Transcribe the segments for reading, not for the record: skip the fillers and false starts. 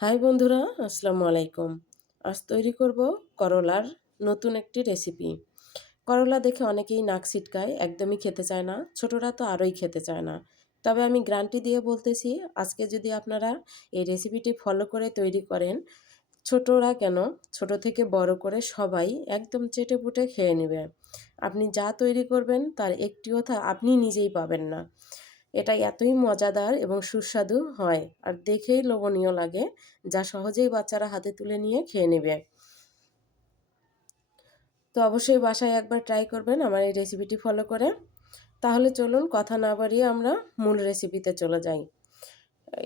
High বন্ধুরা, আসসালামু আলাইকুম। আজ তৈরি করব করলার নতুন একটি রেসিপি। করলা দেখে অনেকেই নাক ছিটকায়, একদমই খেতে চায় না, ছোটরা তো আরোই খেতে চায় না। তবে আমি গ্যারান্টি দিয়ে বলতেছি, আজকে যদি আপনারা এই রেসিপিটি ফলো করে তৈরি করেন, ছোটরা কেন, ছোট থেকে বড় করে সবাই একদম চেটেপুটে খেয়ে নেবে। আপনি যা তৈরি করবেন তার একটিও আপনি নিজেই পাবেন না। এটা এতই মজাদার এবং সুস্বাদু হয় আর দেখেই লোভনীয় লাগে, যা সহজেই বাচ্চারা হাতে তুলে নিয়ে খেয়ে নেবে। তো অবশ্যই বাসায় একবার ট্রাই করবেন আমার এই রেসিপিটি ফলো করে। তাহলে চলুন কথা না বাড়িয়ে আমরা মূল রেসিপিতে চলে যাই।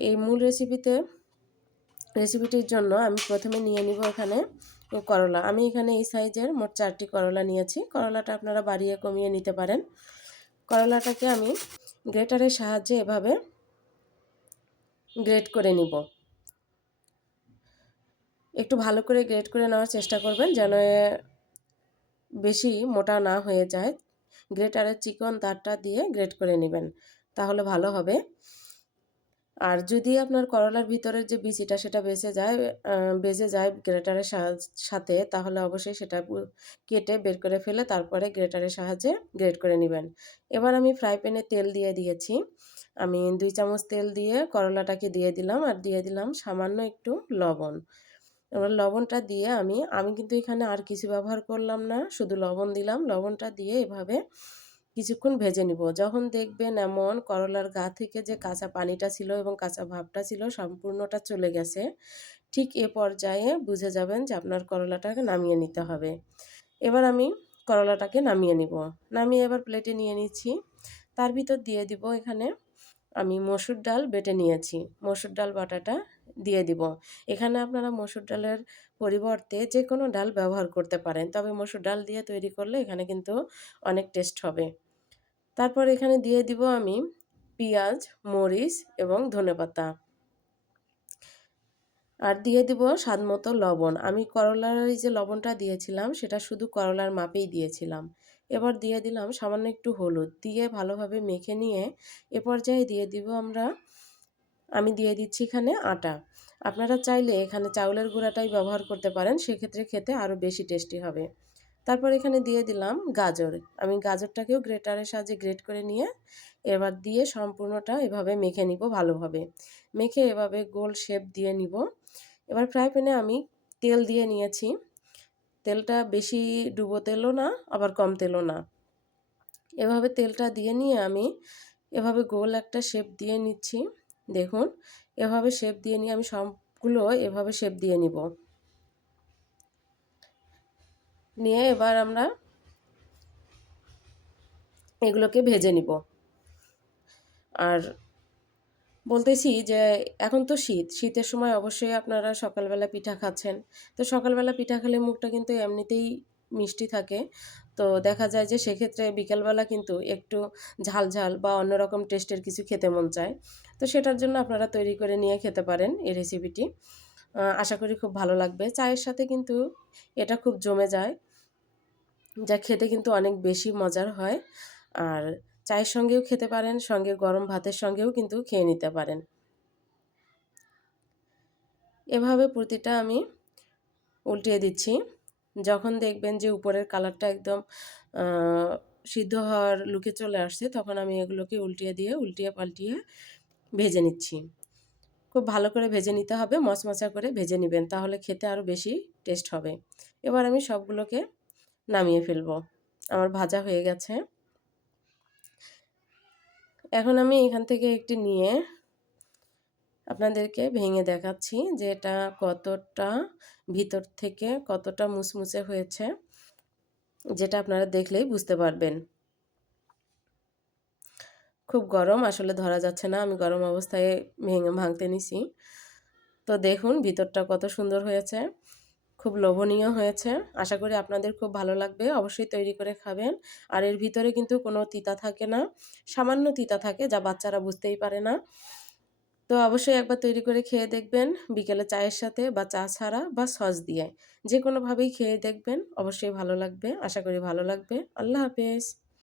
এই মূল রেসিপিটির জন্য আমি প্রথমে নিয়ে নিব এখানে করলা। আমি এখানে এই সাইজের মোট 4টি করলা নিয়েছি। করলাটা আপনারা বাড়িয়ে কমিয়ে নিতে পারেন। করলাটাকে আমি গ্রেটারের সাহায্যে এভাবে গ্রেট করে নিব। একটু ভালো করে গ্রেট করে নেওয়ার চেষ্টা করবেন যেন বেশি মোটা না হয়ে যায়। গ্রেটারের চিকন দাঁতটা দিয়ে গ্রেট করে নেবেন, তাহলে ভালো হবে। আর যদি আপনার করলার ভিতরের যে বিচিটা সেটা বেঁচে যায় গ্রেটারের সাথে, তাহলে অবশ্যই সেটা কেটে বের করে ফেলে তারপরে গ্রেটারের সাহায্যে গ্রেট করে নেবেন। এবার আমি ফ্রাই প্যানে তেল দিয়ে দিয়েছি। আমি 2 চামচ তেল দিয়ে করলাটাকে দিয়ে দিলাম আর দিয়ে দিলাম সামান্য একটু লবণ। এবার লবণটা দিয়ে আমি কিন্তু এখানে আর কিছু ব্যবহার করলাম না, শুধু লবণ দিলাম। লবণটা দিয়ে এভাবে কিছুক্ষণ ভেজে নিব। যখন দেখবেন এমন করলার গা থেকে যে কাঁচা পানিটা ছিল এবং কাঁচা ভাবটা ছিল সম্পূর্ণটা চলে গেছে, ঠিক এ পর্যায়ে বুঝে যাবেন যে আপনার করলাটাকে নামিয়ে নিতে হবে। এবার আমি করলাটাকে নামিয়ে নিব। নামিয়ে এবার প্লেটে নিয়ে নিচ্ছি। তার ভিতর দিয়ে দিব এখানে আমি মসুর ডাল বেটে নিয়েছি। মসুর ডাল বাটাটা দিয়ে দিব। এখানে আপনারা মসুর ডালের পরিবর্তে যে কোনো ডাল ব্যবহার করতে পারেন। তবে মসুর ডাল দিয়ে তৈরি করলে এখানে কিন্তু অনেক টেস্ট হবে। তারপর এখানে দিয়ে দিব আমি পেঁয়াজ, মরিচ এবং ধনেপাতা। আর দিয়ে দিব স্বাদমতো লবণ। আমি করলার এই যে লবণটা দিয়েছিলাম সেটা শুধু করলার মাপেই দিয়েছিলাম। এবার দিয়ে দিলাম সামান্য একটু হলুদ। দিয়ে ভালোভাবে মেখে নিয়ে এ পর্যায়ে আমি দিয়ে দিচ্ছি এখানে আটা। আপনারা চাইলে এখানে চাউলের গুঁড়াটাই ব্যবহার করতে পারেন, সেক্ষেত্রে খেতে আরও বেশি টেস্টি হবে। তারপর এখানে দিয়ে দিলাম গাজর। আমি গাজরটাকেও গ্রেটারের সাহায্যে গ্রেট করে নিয়ে এবার দিয়ে সম্পূর্ণটা এভাবে মেখে নিব ভালোভাবে। মেখে এভাবে গোল শেপ দিয়ে নিব। এবার ফ্রাই প্যানে আমি তেল দিয়ে নিয়েছি। তেলটা বেশি ডুবো তেলও না, আবার কম তেলও না। এভাবে তেলটা দিয়ে নিয়ে আমি এভাবে গোল একটা শেপ দিয়ে নিচ্ছি। দেখুন, এভাবে শেপ দিয়ে নিয়ে আমি সবগুলো এভাবে শেপ দিয়ে নিব। নিয়ে এবার আমরা এগুলোকে ভেজে নিব। আর বলতেছি যে এখন তো শীতের সময় অবশ্যই আপনারা সকালবেলা পিঠা খাচ্ছেন। তো সকালবেলা পিঠা খেলে মুখটা কিন্তু এমনিতেই মিষ্টি থাকে। তো দেখা যায় যে সেক্ষেত্রে বিকেলবেলা কিন্তু একটু ঝাল ঝাল বা অন্যরকম টেস্টের কিছু খেতে মন চায়। তো সেটার জন্য আপনারা তৈরি করে নিয়ে খেতে পারেন এই রেসিপিটি। আশা করি খুব ভালো লাগবে। চায়ের সাথে কিন্তু এটা খুব জমে যায়, যা খেতে কিন্তু অনেক বেশি মজার হয়। আর চায়ের সঙ্গেও খেতে পারেন, সঙ্গে গরম ভাতের সঙ্গেও কিন্তু খেয়ে নিতে পারেন। এভাবে প্রতিটা আমি উল্টিয়ে দিচ্ছি। যখন দেখবেন যে উপরের কালারটা একদম আ সিদ্ধ হওয়ার লুকে চলে আসছে, তখন আমি এগুলোকে উল্টিয়ে পাল্টিয়ে ভেজে নিচ্ছি। খুব ভালো করে ভেজে নিতে হবে, মচমচা করে ভেজে নিবেন, তাহলে খেতে আরও বেশি টেস্ট হবে। এবার আমি সবগুলোকে নামিয়ে ফেলব। আমার ভাজা হয়ে গেছে। এখন আমি এখান থেকে একটি নিয়ে আপনাদেরকে ভেঙে দেখাচ্ছি যে এটা কতটা ভিতর থেকে কতটা মুচমুচে হয়েছে, যেটা আপনারা দেখলেই বুঝতে পারবেন। খুব গরম, আসলে ধরা যাচ্ছে না, আমি গরম অবস্থায় ভাঙতে নিছি। তো দেখুন ভিতরটা কত সুন্দর হয়েছে, খুব লোভনীয় হয়েছে। আশা করি আপনাদের খুব ভালো লাগবে, অবশ্যই তৈরি করে খাবেন। আর এর ভিতরে কিন্তু কোনো তিতা থাকে না, সামান্য তিতা থাকে যা বাচ্চারা বুঝতেই পারে না। তো অবশ্যই একবার তৈরি করে খেয়ে দেখবেন, বিকেলে চায়ের সাথে বা চা ছাড়া বা সস দিয়ে যে কোনোভাবেই খেয়ে দেখবেন, অবশ্যই ভালো লাগবে। আশা করি ভালো লাগবে। আল্লাহ হাফেজ।